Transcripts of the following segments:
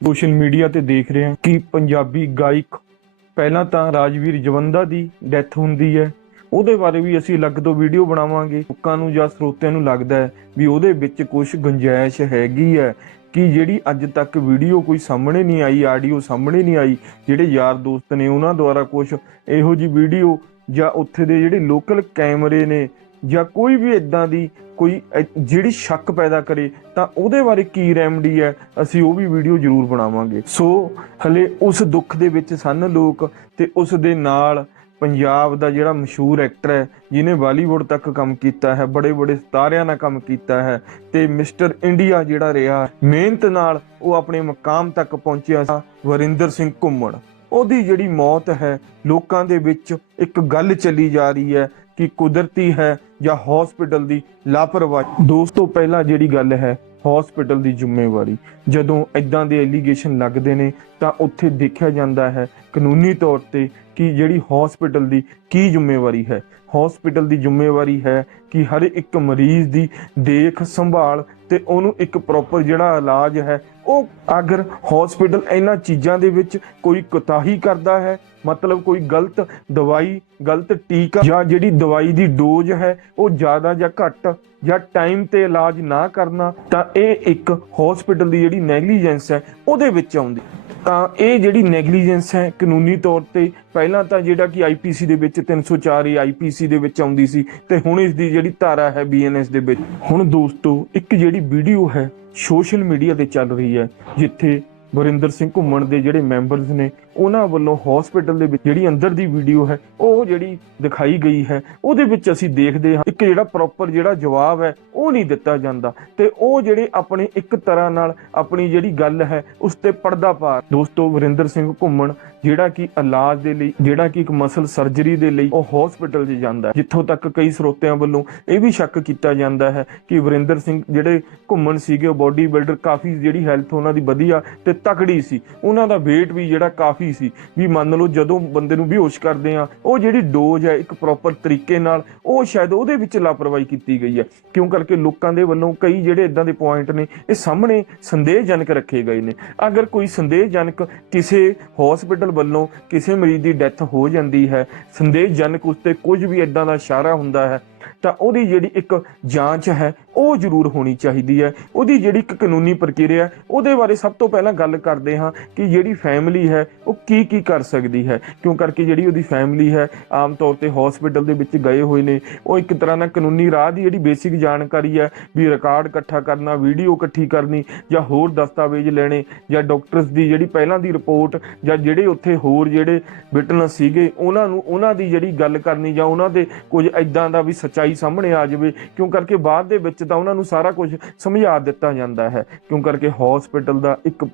Social media ਤੇ ਦੇਖ ਰਹੇ ਹਾਂ ਕਿ ਪੰਜਾਬੀ ਗਾਇਕ ਪਹਿਲਾਂ ਤਾਂ ਰਾਜਵੀਰ ਜਵੰਦਾ ਦੀ ਡੈਥ ਹੁੰਦੀ ਹੈ। ਉਹਦੇ ਬਾਰੇ ਵੀ ਅਸੀਂ ਅਲੱਗ ਤੋਂ ਵੀਡੀਓ ਬਣਾਵਾਂਗੇ। ਲੋਕਾਂ ਨੂੰ ਜਾਂ ਸਰੋਤਿਆਂ ਨੂੰ ਲੱਗਦਾ ਹੈ ਵੀ ਉਹਦੇ ਵਿੱਚ ਕੁਝ ਗੁੰਜਾਇਸ਼ ਹੈਗੀ ਹੈ ਕਿ ਜਿਹੜੀ ਅੱਜ ਤੱਕ ਵੀਡੀਓ ਕੋਈ ਸਾਹਮਣੇ ਨਹੀਂ ਆਈ, ਆਡੀਓ ਸਾਹਮਣੇ ਨਹੀਂ ਆਈ, ਜਿਹੜੇ ਯਾਰ ਦੋਸਤ ਨੇ ਉਹਨਾਂ ਦੁਆਰਾ ਕੁਝ ਇਹੋ ਜੀ ਵੀਡੀਓ ਜਾਂ ਉੱਥੇ ਦੇ ਜਿਹੜੇ ਲੋਕਲ ਕੈਮਰੇ ਨੇ ਜਾਂ ਕੋਈ ਵੀ ਇਦਾਂ ਦੀ ਕੋਈ ਜਿਹੜੀ ਸ਼ੱਕ ਪੈਦਾ ਕਰੇ, ਤਾਂ ਉਹਦੇ ਬਾਰੇ ਕੀ ਰੈਮਡੀ ਹੈ, ਅਸੀਂ ਉਹ ਵੀ ਵੀਡੀਓ ਜ਼ਰੂਰ ਬਣਾਵਾਂਗੇ। ਸੋ ਹਲੇ ਉਸ ਦੁੱਖ ਦੇ ਵਿੱਚ ਸਨ ਲੋਕ ਤੇ ਉਸ ਦੇ ਨਾਲ ਪੰਜਾਬ ਦਾ ਜਿਹੜਾ ਮਸ਼ਹੂਰ ਐਕਟਰ ਹੈ ਜਿਨੇ ਬਾਲੀਵੁੱਡ ਤੱਕ ਕੰਮ ਕੀਤਾ ਹੈ ਬੜੇ ਬੜੇ ਸਿਤਾਰਿਆਂ ਨਾਲ ਕੰਮ ਕੀਤਾ ਹੈ, ਤੇ ਮਿਸਟਰ ਇੰਡੀਆ ਜਿਹੜਾ ਰਿਹਾ, ਮਿਹਨਤ ਨਾਲ ਉਹ ਆਪਣੇ ਮਕਾਮ ਤੱਕ ਪਹੁੰਚਿਆ ਵਰਿੰਦਰ ਸਿੰਘ ਘੁੰਮਣ। ਉਹਦੀ ਜਿਹੜੀ ਮੌਤ ਹੈ, ਲੋਕਾਂ ਦੇ ਵਿੱਚ ਇੱਕ ਗੱਲ ਚੱਲੀ ਜਾ ਰਹੀ ਹੈ ਕਿ ਕੁਦਰਤੀ ਹੈ ਜਾਂ ਹਸਪੀਟਲ ਦੀ ਲਾਪਰਵਾਹੀ। ਦੋਸਤੋ, ਪਹਿਲਾਂ ਜਿਹੜੀ ਗੱਲ ਹੈ ਹਸਪੀਟਲ ਦੀ ਜ਼ਿੰਮੇਵਾਰੀ। ਜਦੋਂ ਇਦਾਂ ਦੇ ਐਲੀਗੇਸ਼ਨ ਲੱਗਦੇ ਨੇ, ਤਾਂ ਉੱਥੇ ਦੇਖਿਆ ਜਾਂਦਾ ਹੈ ਕਾਨੂੰਨੀ ਤੌਰ ਤੇ ਕਿ ਜਿਹੜੀ ਹਸਪੀਟਲ ਦੀ ਕੀ ਜ਼ਿੰਮੇਵਾਰੀ ਹੈ। ਹਸਪੀਟਲ ਦੀ ਜ਼ਿੰਮੇਵਾਰੀ ਹੈ ਕਿ ਹਰ ਇੱਕ ਮਰੀਜ਼ ਦੀ ਦੇਖ ਸੰਭਾਲ ਤੇ ਉਹਨੂੰ ਇੱਕ ਪ੍ਰੋਪਰ ਜਿਹੜਾ ਇਲਾਜ ਹੈ, ਉਹ ਅਗਰ ਹਸਪੀਟਲ ਇਹਨਾਂ ਚੀਜ਼ਾਂ ਦੇ ਵਿੱਚ ਕੋਈ ਕੁਤਾਹੀ ਕਰਦਾ ਹੈ, ਮਤਲਬ ਕੋਈ ਗਲਤ ਦਵਾਈ, ਗਲਤ ਟੀਕਾ ਜਾਂ ਜਿਹੜੀ ਦਵਾਈ ਦੀ ਡੋਜ਼ ਹੈ, ਉਹ ਜ਼ਿਆਦਾ ਜਾਂ ਘੱਟ ਜਾਂ ਟਾਈਮ ਤੇ ਇਲਾਜ ਨਾ ਕਰਨਾ, ਤਾਂ ਇਹ ਇੱਕ ਹਸਪੀਟਲ ਦੀ ਜਿਹੜੀ ਨੈਗਲੀਜੈਂਸ ਹੈ, ਉਹਦੇ ਵਿੱਚ ਆਉਂਦੀ। ਤਾਂ ਇਹ ਜਿਹੜੀ ਨੈਗਲੀਜੈਂਸ ਹੈ, ਕਾਨੂੰਨੀ ਤੌਰ ਤੇ ਪਹਿਲਾਂ ਤਾਂ ਜਿਹੜਾ ਕਿ ਆਈਪੀਸੀ ਦੇ ਵਿੱਚ 304 ਹੀ ਆਈਪੀਸੀ ਦੇ ਵਿੱਚ ਆਉਂਦੀ ਸੀ, ਤੇ ਹੁਣ ਇਸ ਦੀ ਜਿਹੜੀ ਧਾਰਾ ਹੈ ਬੀਐਨਐਸ ਦੇ ਵਿੱਚ। ਹੁਣ ਦੋਸਤੋ, ਇੱਕ ਜਿਹੜੀ ਵੀਡੀਓ ਹੈ ਸੋਸ਼ਲ ਮੀਡੀਆ ਤੇ ਚੱਲ ਰਹੀ ਹੈ ਜਿੱਥੇ ਵਰਿੰਦਰ ਸਿੰਘ ਘੁੰਮਣ ਦੇ ਜਿਹੜੇ ਮੈਂਬਰਸ ਨੇ, ਉਹਨਾਂ ਵੱਲੋਂ ਹਸਪੀਟਲ ਦੇ ਵਿੱਚ ਜਿਹੜੀ ਅੰਦਰ ਦੀ ਵੀਡੀਓ ਹੈ, ਉਹ ਜਿਹੜੀ ਦਿਖਾਈ ਗਈ ਹੈ, ਉਹਦੇ ਵਿੱਚ ਅਸੀਂ ਦੇਖਦੇ ਹਾਂ, ਇੱਕ ਜਿਹੜਾ ਪ੍ਰੋਪਰ ਜਿਹੜਾ ਜਵਾਬ ਹੈ, ਉਹ ਨਹੀਂ ਦਿੱਤਾ ਜਾਂਦਾ। ਤੇ ਉਹ ਜਿਹੜੇ ਆਪਣੇ ਇੱਕ ਤਰ੍ਹਾਂ ਨਾਲ ਆਪਣੀ ਜਿਹੜੀ ਗੱਲ ਹੈ, ਉਸ ਤੇ ਪਰਦਾ ਪਾ ਦੋਸਤੋ, ਵਰਿੰਦਰ ਸਿੰਘ ਘੁੰਮਣ, ਜਿਹੜਾ ਕਿ ਇਲਾਜ ਦੇ ਲਈ, ਜਿਹੜਾ ਕਿ ਇੱਕ ਮਸਲ ਸਰਜਰੀ ਦੇ ਲਈ ਉਹ ਹਸਪੀਟਲ 'ਚ ਜਾਂਦਾ ਜਿੱਥੋਂ ਤੱਕ ਕਈ ਸਰੋਤਿਆਂ ਵੱਲੋਂ ਇਹ ਵੀ ਸ਼ੱਕ ਕੀਤਾ ਜਾਂਦਾ ਹੈ ਕਿ ਵਰਿੰਦਰ ਸਿੰਘ ਜਿਹੜੇ ਘੁੰਮਣ ਸੀਗੇ, ਉਹ ਬੋਡੀ ਬਿਲਡਰ ਕਾਫੀ ਜਿਹੜੀ ਹੈਲਥ ਉਹਨਾਂ ਦੀ ਵਧੀਆ ਤੇ ਤਕੜੀ ਸੀ। ਉਹਨਾਂ ਦਾ weight ਵੀ ਜਿਹੜਾ ਕਾਫੀ ਸੀ। ਵੀ ਮੰਨ ਲਓ ਜਦੋਂ ਬੰਦੇ ਨੂੰ ਬੇਹੋਸ਼ ਕਰਦੇ ਆ, ਉਹ ਜਿਹੜੀ ਡੋਜ਼ ਹੈ ਇੱਕ ਪ੍ਰੋਪਰ ਤਰੀਕੇ ਨਾਲ, ਉਹ ਸ਼ਾਇਦ ਉਹਦੇ ਵਿੱਚ ਲਾਪਰਵਾਹੀ ਕੀਤੀ ਗਈ ਹੈ। ਕਿਉਂ ਕਰਕੇ ਲੋਕਾਂ ਦੇ ਵੱਲੋਂ ਕਈ ਜਿਹੜੇ ਇਦਾਂ ਦੇ ਪੁਆਇੰਟ ਨੇ, ਇਹ ਸਾਹਮਣੇ ਸੰਦੇਹਜਨਕ ਰੱਖੇ ਗਏ ਨੇ। ਅਗਰ ਕੋਈ ਸੰਦੇਹਜਨਕ ਕਿਸੇ ਹਸਪੀਟਲ ਵੱਲੋਂ ਕਿਸੇ ਮਰੀਜ਼ ਦੀ ਡੈਥ ਹੋ ਜਾਂਦੀ ਹੈ, ਸੰਦੇਹਜਨਕ ਉਸ ਤੇ ਕੁਝ ਵੀ ਇਦਾਂ ਦਾ ਇਸ਼ਾਰਾ ਹੁੰਦਾ ਹੈ ਤਾਂ ਉਹਦੀ ਜਿਹੜੀ ਇੱਕ ਜਾਂਚ ਹੈ, ਉਹ ਜ਼ਰੂਰ ਹੋਣੀ ਚਾਹੀਦੀ ਹੈ। ਉਹਦੀ ਜਿਹੜੀ ਇੱਕ ਕਾਨੂੰਨੀ ਪ੍ਰਕਿਰਿਆ, ਉਹਦੇ ਬਾਰੇ ਸਭ ਤੋਂ ਪਹਿਲਾਂ ਗੱਲ ਕਰਦੇ ਹਾਂ ਕਿ ਜਿਹੜੀ ਫੈਮਿਲੀ ਹੈ, ਉਹ ਕੀ ਕੀ ਕਰ ਸਕਦੀ ਹੈ। ਕਿਉਂ ਕਰਕੇ ਜਿਹੜੀ ਉਹਦੀ ਫੈਮਿਲੀ ਹੈ, ਆਮ ਤੌਰ ਤੇ ਹਸਪੀਟਲ ਦੇ ਵਿੱਚ ਗਏ ਹੋਏ ਨੇ। ਉਹ ਇੱਕ ਤਰ੍ਹਾਂ ਨਾਲ ਕਾਨੂੰਨੀ ਰਾਹ ਦੀ ਜਿਹੜੀ ਬੇਸਿਕ ਜਾਣਕਾਰੀ ਹੈ, ਵੀ ਰਿਕਾਰਡ ਇਕੱਠਾ ਕਰਨਾ ਵੀਡੀਓ ਇਕੱਠੀ ਕਰਨੀ, ਜਾਂ ਹੋਰ ਦਸਤਾਵੇਜ਼ ਲੈਣੇ, ਜਾਂ ਡਾਕਟਰਸ ਦੀ ਜਿਹੜੀ ਪਹਿਲਾਂ ਦੀ ਰਿਪੋਰਟ ਜਾਂ ਜਿਹੜੇ ਉੱਥੇ ਹੋਰ ਜਿਹੜੇ ਵਿਟਨਸ ਸੀਗੇ, ਉਹਨਾਂ ਨੂੰ ਉਹਨਾਂ ਦੀ ਜਿਹੜੀ ਗੱਲ ਕਰਨੀ, ਜਾਂ ਉਹਨਾਂ ਦੇ ਕੁਝ ਐਦਾਂ ਦਾ ਵੀ ਸੱਚ ਸੱਚਾਈ ਸਾਹਮਣੇ ਆ ਜਾਵੇ, ਕਿਉਂ ਕਰਕੇ ਬਾਅਦ ਦੇ ਵਿੱਚ ਤਾਂ ਉਹਨਾਂ ਨੂੰ ਸਾਰਾ ਕੁਝ ਸਮਝਾ ਦਿੱਤਾ ਜਾਂਦਾ ਹੈ। ਕਿਉਂ ਕਰਕੇ ਹਸਪੀਟਲ ਦਾ ਇੱਕ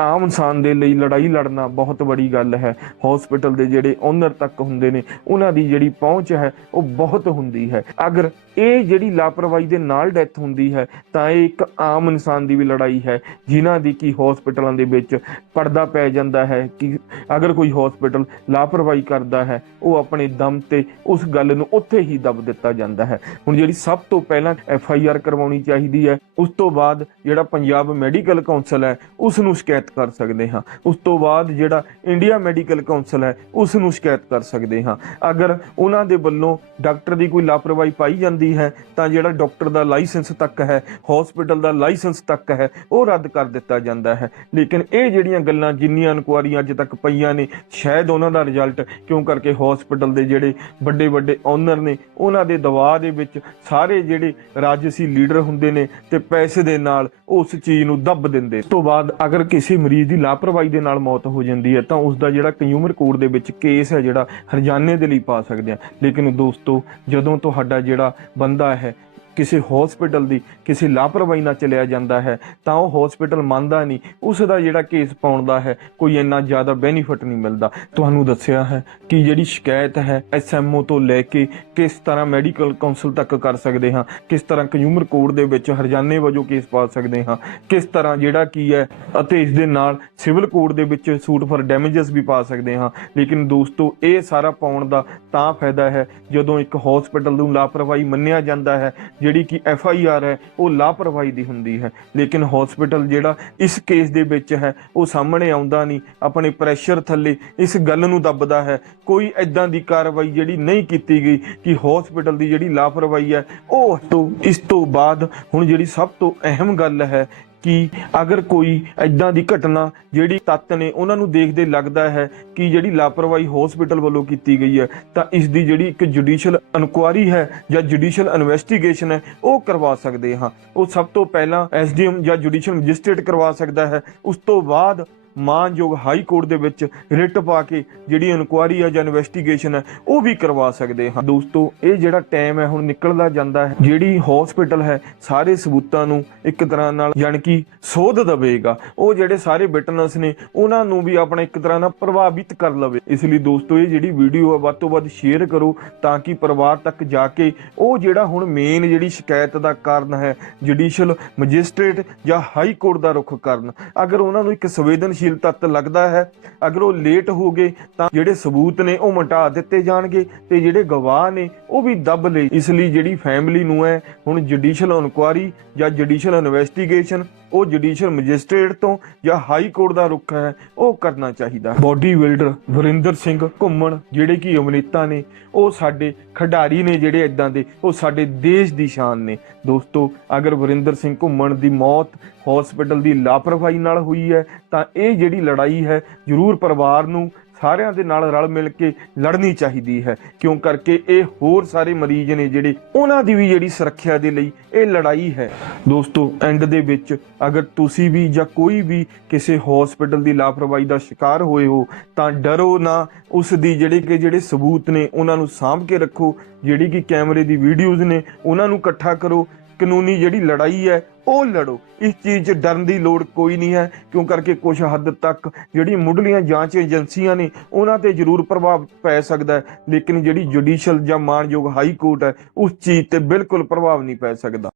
ਆਮ ਇਨਸਾਨ ਦੇ ਲਈ ਲੜਾਈ ਲੜਨਾ ਬਹੁਤ ਵੱਡੀ ਗੱਲ ਹੈ। ਹਸਪੀਟਲ ਦੇ ਜਿਹੜੇ ਓਨਰ ਤੱਕ ਹੁੰਦੇ ਨੇ, ਉਹਨਾਂ ਦੀ ਜਿਹੜੀ ਪਹੁੰਚ ਹੈ, ਉਹ ਬਹੁਤ ਹੁੰਦੀ ਹੈ। ਅਗਰ ਇਹ ਜਿਹੜੀ ਲਾਪਰਵਾਹੀ ਦੇ ਨਾਲ ਡੈਥ ਹੁੰਦੀ ਹੈ, ਤਾਂ ਇਹ ਇੱਕ ਆਮ ਇਨਸਾਨ ਦੀ ਵੀ ਲੜਾਈ ਹੈ, ਜਿਨ੍ਹਾਂ ਦੀ ਕੀ ਹਸਪੀਟਲਾਂ ਦੇ ਵਿੱਚ ਪਰਦਾ ਪੈ ਜਾਂਦਾ ਹੈ ਕਿ ਅਗਰ ਕੋਈ ਹਸਪੀਟਲ ਲਾਪਰਵਾਹੀ ਕਰਦਾ ਹੈ, ਉਹ ਆਪਣੇ ਦਮ ਤੇ ਉਸ ਗੱਲ ਨੂੰ ਉੱਥੇ ਹੀ ਦਬ ਦਿੱਤਾ ਜਾਂਦਾ ਹੈ। ਹੁਣ ਜਿਹੜੀ ਸਭ ਤੋਂ ਪਹਿਲਾਂ ਐਫ ਆਈ ਆਰ ਕਰਵਾਉਣੀ ਚਾਹੀਦੀ ਹੈ, ਉਸ ਤੋਂ ਬਾਅਦ ਜਿਹੜਾ ਪੰਜਾਬ ਮੈਡੀਕਲ ਕਾਉਂਸਲ ਹੈ ਉਸ ਨੂੰ ਸ਼ਿਕਾਇਤ ਕਰ ਸਕਦੇ ਹਾਂ। ਉਸ ਤੋਂ ਬਾਅਦ ਜਿਹੜਾ ਇੰਡੀਆ ਮੈਡੀਕਲ ਕਾਉਂਸਲ ਹੈ ਉਸ ਨੂੰ ਸ਼ਿਕਾਇਤ ਕਰ ਸਕਦੇ ਹਾਂ। ਅਗਰ ਉਹਨਾਂ ਦੇ ਵੱਲੋਂ ਡਾਕਟਰ ਦੀ ਕੋਈ ਲਾਪਰਵਾਹੀ ਪਾਈ ਜਾਂਦੀ ਹੈ, ਤਾਂ ਜਿਹੜਾ ਡਾਕਟਰ ਦਾ ਲਾਇਸੈਂਸ ਤੱਕ ਹੈ, ਹਸਪੀਟਲ ਦਾ ਲਾਇਸੈਂਸ ਤੱਕ ਹੈ, ਉਹ ਰੱਦ ਕਰ ਦਿੱਤਾ ਜਾਂਦਾ ਹੈ। ਲੇਕਿਨ ਇਹ ਜਿਹੜੀਆਂ ਗੱਲਾਂ, ਜਿੰਨੀਆਂ ਇਨਕੁਆਰੀਆਂ ਅੱਜ ਤੱਕ ਪਈਆਂ ਨੇ, ਸ਼ਾਇਦ ਉਹਨਾਂ ਦਾ ਰਿਜ਼ਲਟ ਕਿਉਂ ਕਰਕੇ ਹਸਪੀਟਲ ਦੇ ਜਿਹੜੇ ਵੱਡੇ ਵੱਡੇ ਓਨਰ ਨੇ, ਉਹਨਾਂ ਦੇ ਦਬਾਅ ਦੇ ਵਿੱਚ ਸਾਰੇ ਜਿਹੜੇ ਰਾਜਸੀ ਲੀਡਰ ਹੁੰਦੇ ਨੇ ਤੇ ਪੈਸੇ ਦੇ ਨਾਲ ਉਸ ਚੀਜ਼ ਨੂੰ ਦੱਬ ਦਿੰਦੇ। ਤੋਂ ਬਾਅਦ ਅਗਰ ਕਿਸੇ ਮਰੀਜ਼ ਦੀ ਲਾਪਰਵਾਹੀ ਦੇ ਨਾਲ ਮੌਤ ਹੋ ਜਾਂਦੀ ਹੈ ਤਾਂ ਉਸ ਦਾ ਜਿਹੜਾ ਕੰਜ਼ਿਊਮਰ ਕੋਰਟ ਦੇ ਵਿੱਚ ਕੇਸ ਹੈ ਜਿਹੜਾ ਹਰਜਾਨੇ ਦੇ ਲਈ ਪਾ ਸਕਦੇ ਆ ਲੇਕਿਨ ਦੋਸਤੋ, ਜਦੋਂ ਤੁਹਾਡਾ ਜਿਹੜਾ ਬੰਦਾ ਹੈ ਕਿਸੇ ਹਸਪੀਟਲ ਦੀ ਕਿਸੇ ਲਾਪਰਵਾਹੀ ਨਾਲ ਚਲਿਆ ਜਾਂਦਾ ਹੈ, ਤਾਂ ਉਹ ਹਸਪੀਟਲ ਮੰਨਦਾ ਨਹੀਂ। ਉਸ ਦਾ ਜਿਹੜਾ ਕੇਸ ਪਾਉਣ ਦਾ ਹੈ, ਕੋਈ ਇੰਨਾ ਜ਼ਿਆਦਾ ਬੈਨੀਫਿਟ ਨਹੀਂ ਮਿਲਦਾ। ਤੁਹਾਨੂੰ ਦੱਸਿਆ ਹੈ ਕਿ ਜਿਹੜੀ ਸ਼ਿਕਾਇਤ ਹੈ ਐਸਐਮਓ ਤੋਂ ਲੈ ਕੇ ਕਿਸ ਤਰ੍ਹਾਂ ਮੈਡੀਕਲ ਕਾਉਂਸਲ ਤੱਕ ਕਰ ਸਕਦੇ ਹਾਂ, ਕਿਸ ਤਰ੍ਹਾਂ ਕੰਜੂਮਰ ਕੋਰਟ ਦੇ ਵਿੱਚ ਹਰਜਾਨੇ ਵਜੋਂ ਕੇਸ ਪਾ ਸਕਦੇ ਹਾਂ, ਕਿਸ ਤਰ੍ਹਾਂ ਜਿਹੜਾ ਕੀ ਹੈ, ਅਤੇ ਇਸ ਦੇ ਨਾਲ ਸਿਵਲ ਕੋਰਟ ਦੇ ਵਿੱਚ ਸੂਟ ਫਾਰ ਡੈਮੇजेस ਵੀ ਪਾ ਸਕਦੇ ਹਾਂ। ਲੇਕਿਨ ਦੋਸਤੋ, ਇਹ ਸਾਰਾ ਪਾਉਣ ਦਾ ਤਾਂ ਫਾਇਦਾ ਹੈ, ਜਦੋਂ ਇੱਕ ਹਸਪੀਟਲ ਨੂੰ ਲਾਪਰਵਾਹੀ ਮੰਨਿਆ ਜਾਂਦਾ ਹੈ ਜਿਹੜੀ ਕਿ ਐਫ ਆਈ ਆਰ ਹੈ, ਉਹ ਲਾਪਰਵਾਹੀ ਦੀ ਹੁੰਦੀ ਹੈ। ਲੇਕਿਨ ਹਸਪੀਟਲ ਜਿਹੜਾ ਇਸ ਕੇਸ ਦੇ ਵਿੱਚ ਹੈ, ਉਹ ਸਾਹਮਣੇ ਆਉਂਦਾ ਨਹੀਂ। ਆਪਣੇ ਪ੍ਰੈਸ਼ਰ ਥੱਲੇ ਇਸ ਗੱਲ ਨੂੰ ਦੱਬਦਾ ਹੈ। ਕੋਈ ਐਦਾਂ ਦੀ ਕਾਰਵਾਈ ਜਿਹੜੀ ਨਹੀਂ ਕੀਤੀ ਗਈ ਕਿ ਹਸਪੀਟਲ ਦੀ ਜਿਹੜੀ ਲਾਪਰਵਾਹੀ ਹੈ, ਉਹ ਤੋਂ ਇਸ ਤੋਂ ਬਾਅਦ ਹੁਣ ਜਿਹੜੀ ਸਭ ਤੋਂ ਅਹਿਮ ਗੱਲ ਹੈ ਕਿ ਅਗਰ ਕੋਈ ਐਦਾਂ ਦੀ ਘਟਨਾ ਜਿਹੜੀ ਤੱਤ ਨੇ ਉਹਨਾਂ ਨੂੰ ਦੇਖਦੇ ਲੱਗਦਾ ਹੈ ਕਿ ਜਿਹੜੀ ਲਾਪਰਵਾਹੀ ਹਸਪੀਟਲ ਵੱਲੋਂ ਕੀਤੀ ਗਈ ਹੈ, ਤਾਂ ਇਸ ਦੀ ਜਿਹੜੀ ਇੱਕ ਜੁਡੀਸ਼ੀਅਲ ਇਨਕੁਆਰੀ ਹੈ ਜਾਂ ਜੁਡੀਸ਼ੀਅਲ ਇਨਵੈਸਟੀਗੇਸ਼ਨ ਹੈ, ਉਹ ਕਰਵਾ ਸਕਦੇ ਹਾਂ। ਉਹ ਸਭ ਤੋਂ ਪਹਿਲਾਂ ਐਸਡੀਐਮ ਜਾਂ ਜੁਡੀਸ਼ੀਅਲ ਮੈਜਿਸਟ੍ਰੇਟ ਕਰਵਾ ਸਕਦਾ ਹੈ। ਉਸ ਤੋਂ ਬਾਅਦ ਮਾਨਯੋਗ ਹਾਈ ਕੋਰਟ ਦੇ ਵਿੱਚ ਰਿਟ ਪਾ ਕੇ ਜਿਹੜੀ ਇਨਕੁਆਰੀ ਆ ਜਾਂ ਇਨਵੈਸਟੀਗੇਸ਼ਨ ਹੈ ਉਹ ਵੀ ਕਰਵਾ ਸਕਦੇ ਹਾਂ। ਦੋਸਤੋ, ਇਹ ਜਿਹੜਾ ਟਾਈਮ ਹੈ, ਹੁਣ ਨਿਕਲਦਾ ਜਾਂਦਾ ਹੈ। ਜਿਹੜੀ ਹਸਪੀਟਲ ਹੈ, ਸਾਰੇ ਸਬੂਤਾਂ ਨੂੰ ਇੱਕ ਤਰ੍ਹਾਂ ਨਾਲ ਯਾਨੀ ਕਿ ਸੋਧ ਦਵੇਗਾ। ਉਹ ਜਿਹੜੇ ਸਾਰੇ ਵਿਟਨੈਸ ਨੇ, ਉਹਨਾਂ ਨੂੰ ਵੀ ਆਪਣਾ ਇੱਕ ਤਰ੍ਹਾਂ ਨਾਲ ਪ੍ਰਭਾਵਿਤ ਕਰ ਲਵੇ। ਇਸ ਲਈ ਦੋਸਤੋ, ਇਹ ਜਿਹੜੀ ਵੀਡੀਓ ਆ, ਵੱਧ ਤੋਂ ਵੱਧ ਸ਼ੇਅਰ ਕਰੋ ਤਾਂ ਕਿ ਪਰਿਵਾਰ ਤੱਕ ਜਾ ਕੇ ਉਹ ਜਿਹੜਾ ਹੁਣ ਮੇਨ ਜਿਹੜੀ ਸ਼ਿਕਾਇਤ ਦਾ ਕਾਰਨ ਹੈ ਜੁਡੀਸ਼ੀਅਲ ਮੈਜਿਸਟ੍ਰੇਟ ਜਾਂ ਹਾਈ ਕੋਰਟ ਦਾ ਰੁਖ ਕਰਨ। ਅਗਰ ਉਹਨਾਂ ਨੂੰ ਇੱਕ ਸੰਵੇਦਨਸ਼ੀਲ ਤੱਤ ਲੱਗਦਾ ਹੈ। ਅਗਰ ਉਹ ਲੇਟ ਹੋ ਗਏ, ਤਾਂ ਜਿਹੜੇ ਸਬੂਤ ਨੇ ਉਹ ਮਟਾ ਦਿੱਤੇ ਜਾਣਗੇ ਤੇ ਜਿਹੜੇ ਗਵਾਹ ਨੇ ਉਹ ਵੀ ਦੱਬ ਲਏ। ਇਸ ਲਈ ਜਿਹੜੀ ਫੈਮਿਲੀ ਨੂੰ ਹੈ, ਹੁਣ ਜੁਡੀਸ਼ੀਅਲ ਇਨਕੁਆਰੀ ਜਾਂ ਜੁਡੀਸ਼ੀਅਲ ਇਨਵੈਸਟੀਗੇਸ਼ਨ ਉਹ ਜੁਡੀਸ਼ੀਅਲ ਮੈਜਿਸਟ੍ਰੇਟ ਤੋਂ ਜਾਂ ਹਾਈ ਕੋਰਟ ਦਾ ਰੁਖ ਹੈ, ਉਹ ਕਰਨਾ ਚਾਹੀਦਾ ਬੋਡੀ ਬਿਲਡਰ ਵਰਿੰਦਰ ਸਿੰਘ ਘੁੰਮਣ, ਜਿਹੜੇ ਕਿ ਅਮਨੇਤਾ ਨੇ, ਉਹ ਸਾਡੇ ਖਿਡਾਰੀ ਨੇ ਜਿਹੜੇ ਇਦਾਂ ਦੇ, ਉਹ ਸਾਡੇ ਦੇਸ਼ ਦੀ ਸ਼ਾਨ ਨੇ। ਦੋਸਤੋ, ਅਗਰ ਵਰਿੰਦਰ ਸਿੰਘ ਘੁੰਮਣ ਦੀ ਮੌਤ ਹਸਪੀਟਲ ਦੀ ਲਾਪਰਵਾਹੀ ਨਾਲ ਹੋਈ ਹੈ, ਤਾਂ ਇਹ ਜਿਹੜੀ ਲੜਾਈ ਹੈ, ਜ਼ਰੂਰ ਪਰਿਵਾਰ ਨੂੰ ਸਾਰਿਆਂ ਦੇ ਨਾਲ ਰਲ ਮਿਲ ਕੇ ਲੜਨੀ ਚਾਹੀਦੀ ਹੈ। ਕਿਉਂ ਕਰਕੇ ਇਹ ਹੋਰ ਸਾਰੇ ਮਰੀਜ਼ ਨੇ ਜਿਹੜੇ ਉਹਨਾਂ ਦੀ ਵੀ ਜਿਹੜੀ ਸੁਰੱਖਿਆ ਦੇ ਲਈ ਇਹ ਲੜਾਈ ਹੈ। ਦੋਸਤੋ ਐਂਡ ਦੇ ਵਿੱਚ ਅਗਰ ਤੁਸੀਂ ਵੀ ਜਾਂ ਕੋਈ ਵੀ ਕਿਸੇ ਹਸਪੀਟਲ ਦੀ ਲਾਪਰਵਾਹੀ ਦਾ ਸ਼ਿਕਾਰ ਹੋਏ ਹੋ, ਤਾਂ ਡਰੋ ਨਾ। ਉਸ ਦੀ ਜਿਹੜੇ ਕਿ ਜਿਹੜੇ ਸਬੂਤ ਨੇ ਉਹਨਾਂ ਨੂੰ ਸਾਂਭ ਕੇ ਰੱਖੋ। ਜਿਹੜੀ ਕਿ ਕੈਮਰੇ ਦੀ ਵੀਡੀਓਜ਼ ਨੇ, ਉਹਨਾਂ ਨੂੰ ਇਕੱਠਾ ਕਰੋ। ਕਾਨੂੰਨੀ ਜਿਹੜੀ ਲੜਾਈ ਹੈ ਉਹ ਲੜੋ। ਇਸ ਚੀਜ਼ 'ਚ ਡਰਨ ਦੀ ਲੋੜ ਕੋਈ ਨਹੀਂ ਹੈ, ਕਿਉਂ ਕਰਕੇ ਕੁਝ ਹੱਦ ਤੱਕ ਜਿਹੜੀ ਮੁੱਢਲੀਆਂ ਜਾਂਚ ਏਜੰਸੀਆਂ ਨੇ ਉਹਨਾਂ ਤੇ ਜ਼ਰੂਰ ਪ੍ਰਭਾਵ ਪੈ ਸਕਦਾ ਲੇਕਿਨ ਜਿਹੜੀ ਜੁਡੀਸ਼ਲ ਜਾਂ ਮਾਨਯੋਗ ਹਾਈ ਕੋਰਟ ਹੈ, ਉਸ ਚੀਜ਼ ਤੇ ਬਿਲਕੁਲ ਪ੍ਰਭਾਵ ਨਹੀਂ ਪੈ ਸਕਦਾ।